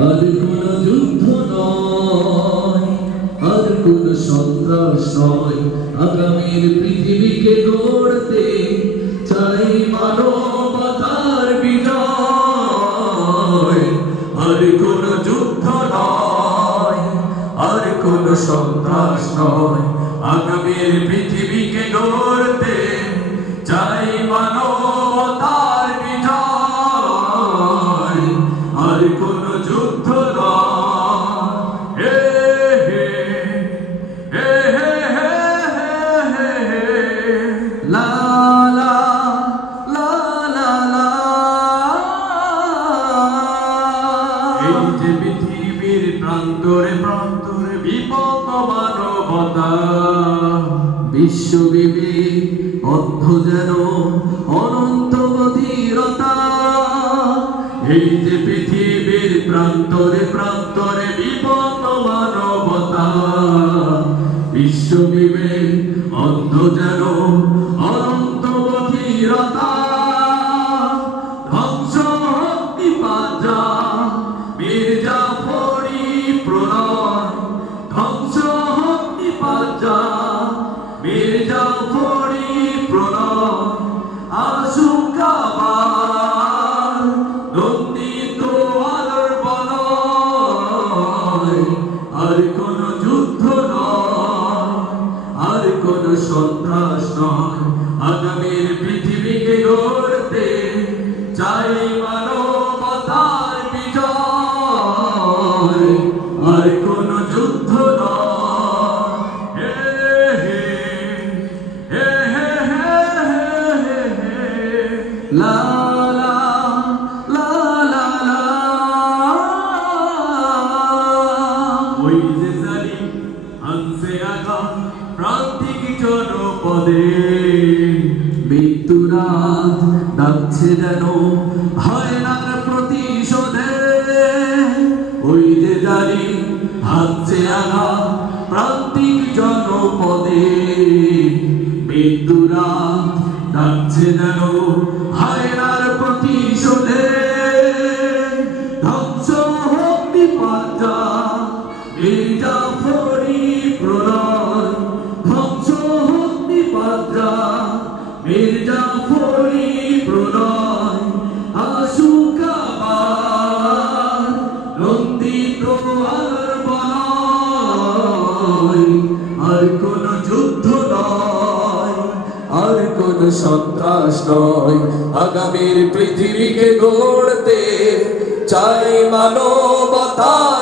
আর কোন যুদ্ধ নয়। আর কোন সন্ত্রাস নয়। আগামীর পৃথিবীকে গড়তে চাই মানবতার বিজয়। আর কোন যুদ্ধ নয়, আর কোন সন্ত্রাস নয়। আগামীর পৃথিবীকে গড়তে চাই এই যে পৃথিবীর প্রান্তরে প্রান্তরে বিপদ মানবতা। বিশ্ববিবি অন্ধ যেন অনন্ত অধীরতা এই যে পৃথিবীর প্রান্তরে প্রান্তরে বিপদ মানবতা বিশ্ববিবে অন্ধ যেন সন্ত্রাস নয় আগামীর পৃথিবীকে গড়তে চাই মানবতার বিজয় আর কোন যুদ্ধ নয় লা আঘাত প্রান্তিক জনপদে। মৃত্যুরাত ডাকছে যেন হয় না প্রতিশোধে। ওই যে জালিম হাতছে আঘাত প্রান্তিক জনপদে। মৃত্যুরাত ডাকছে যেন সন্ত্রাস নয় আগামীর পৃথিবীকে গড়তে চাই মানবতার